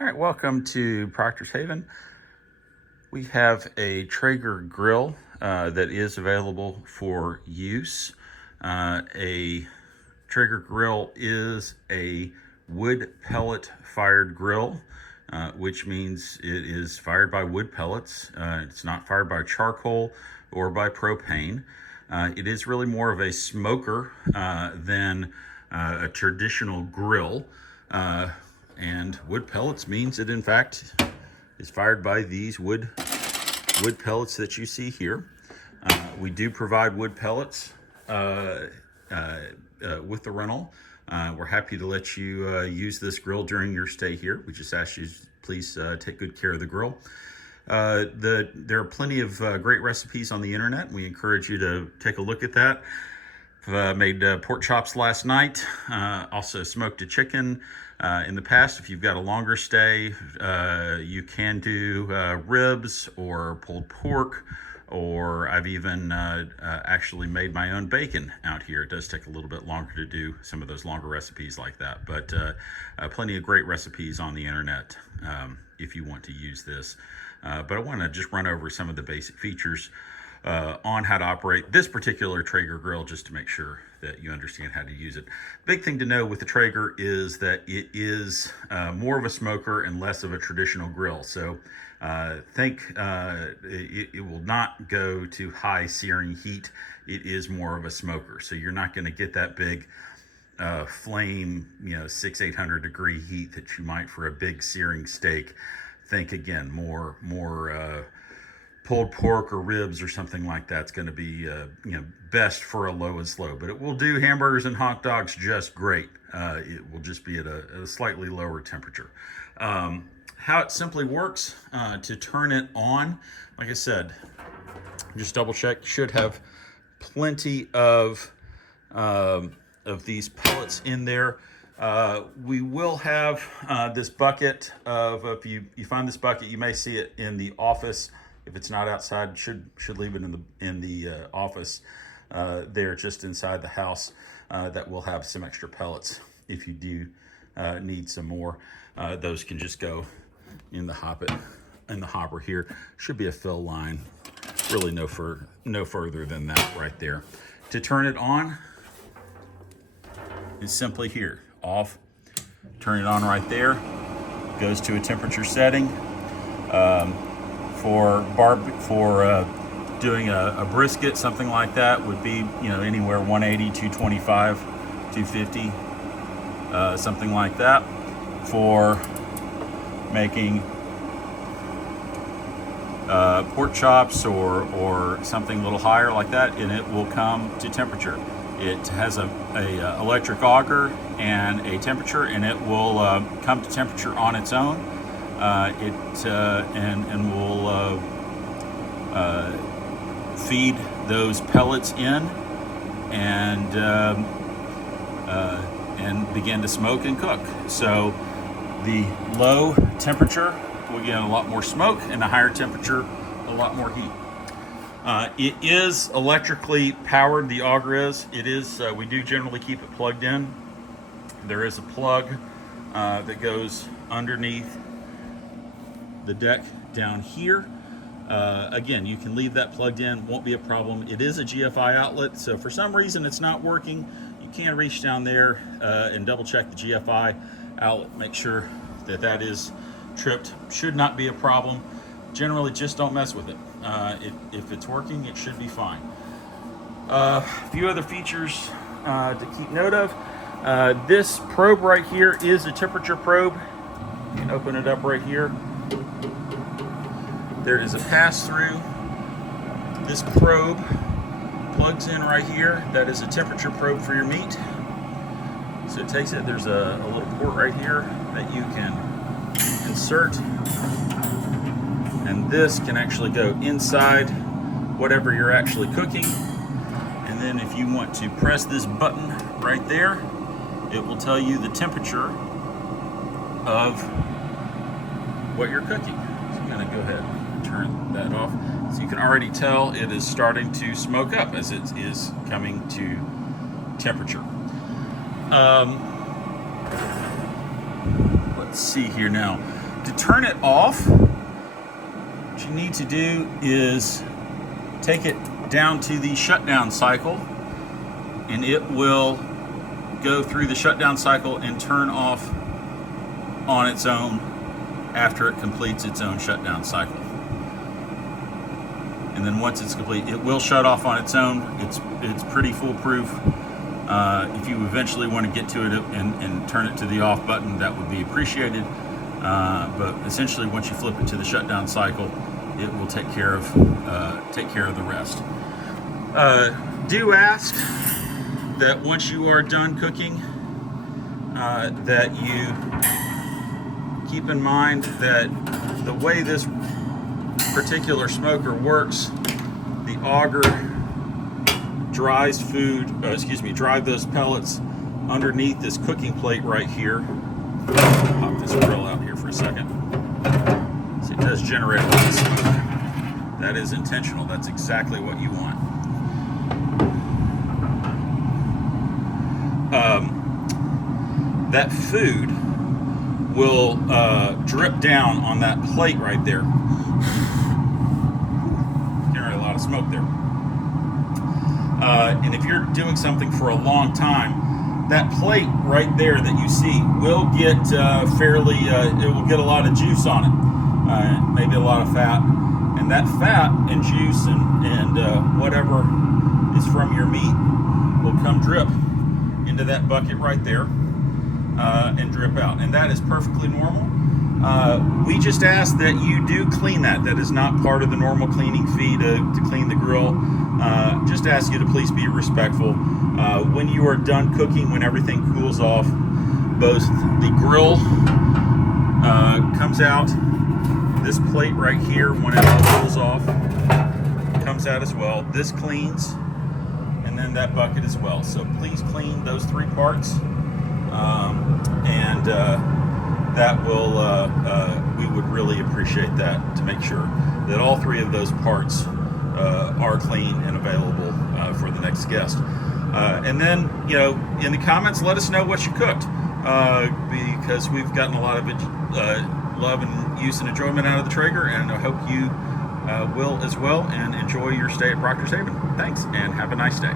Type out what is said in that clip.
All right, welcome to Proctor's Haven. We have a Traeger grill that is available for use. A Traeger grill is a wood pellet fired grill, which means it is fired by wood pellets. It's not fired by charcoal or by propane. It is really more of a smoker than a traditional grill. And wood pellets means it in fact is fired by these wood pellets that you see here. We do provide wood pellets with the rental. We're happy to let you use this grill during your stay here. We just ask you please take good care of the grill. There are plenty of great recipes on the internet. We encourage you to take a look at that. Made pork chops last night, also smoked a chicken. In the past, if you've got a longer stay, you can do ribs or pulled pork, or I've even actually made my own bacon out here. It does take a little bit longer to do some of those longer recipes like that, but plenty of great recipes on the internet if you want to use this. But I want to just run over some of the basic features on how to operate this particular Traeger grill, just to make sure that you understand how to use it. Big thing to know with the Traeger is that it is more of a smoker and less of a traditional grill. So it will not go to high searing heat. It is more of a smoker. So you're not going to get that big flame, 600-800 degree heat that you might for a big searing steak. Think again, more pulled pork or ribs or something like that's going to be best for a low and slow, but it will do hamburgers and hot dogs just great. It will just be at a slightly lower temperature. How it simply works to turn it on, like I said, just double check. You should have plenty of these pellets in there. We will have this bucket of, if you find this bucket, you may see it in the office. If it's not outside, should leave it in the office there, just inside the house. That will have some extra pellets. If you do need some more, those can just go in the hopper here. Should be a fill line. Really no further than that right there. To turn it on is simply here, off. Turn it on right there. Goes to a temperature setting. For doing a brisket, something like that would be anywhere 180, 225, 250, something like that. For making pork chops or something a little higher like that, and it will come to temperature. It has a electric auger and a temperature, and it will come to temperature on its own. And will feed those pellets in and begin to smoke and cook. So the low temperature will get a lot more smoke, and the higher temperature a lot more heat. It is electrically powered. The auger is. It is. We do generally keep it plugged in. There is a plug that goes underneath the deck down here. Again, you can leave that plugged in, won't be a problem. It is a GFI outlet, so if for some reason it's not working, you can reach down there and double check the GFI outlet, make sure that is tripped. Should not be a problem. Generally, just don't mess with it. If it's working, it should be fine. A few other features to keep note of. This probe right here is a temperature probe. You can open it up right here. There is a pass-through. This probe plugs in right here. That is a temperature probe for your meat. So it takes it, there's a little port right here that you can insert. And this can actually go inside whatever you're actually cooking. And then if you want to press this button right there, it will tell you the temperature of what you're cooking. So I'm gonna go ahead and turn that off. So you can already tell it is starting to smoke up as it is coming to temperature. Let's see here now. To turn it off, what you need to do is take it down to the shutdown cycle, and it will go through the shutdown cycle and turn off on its own after it completes its own shutdown cycle. And then once it's complete, it will shut off on its own. It's pretty foolproof. If you eventually want to get to it and turn it to the off button, that would be appreciated. But essentially, once you flip it to the shutdown cycle, it will take care of the rest. Do ask that once you are done cooking, that you keep in mind that the way this particular smoker works, the auger dries dry those pellets underneath this cooking plate right here. Pop this grill out here for a second. See, it does generate a lot of smoke. That is intentional. That's exactly what you want. That food will drip down on that plate right there. Generate a lot of smoke there. And if you're doing something for a long time, that plate right there that you see will get it will get a lot of juice on it, maybe a lot of fat, and that fat and juice and whatever is from your meat will come drip into that bucket right there and drip out, and that is perfectly normal. We just ask that you do clean that. That is not part of the normal cleaning fee to clean the grill. Just ask you to please be respectful. When you are done cooking, when everything cools off, both the grill comes out, this plate right here, when it all cools off, comes out as well. This cleans, and then that bucket as well. So please clean those three parts, and that will we would really appreciate that, to make sure that all three of those parts are clean and available for the next guest. And then, in the comments, let us know what you cooked, because we've gotten a lot of love and use and enjoyment out of the Traeger, and I hope you will as well, and enjoy your stay at Proctor's Haven. Thanks, and have a nice day.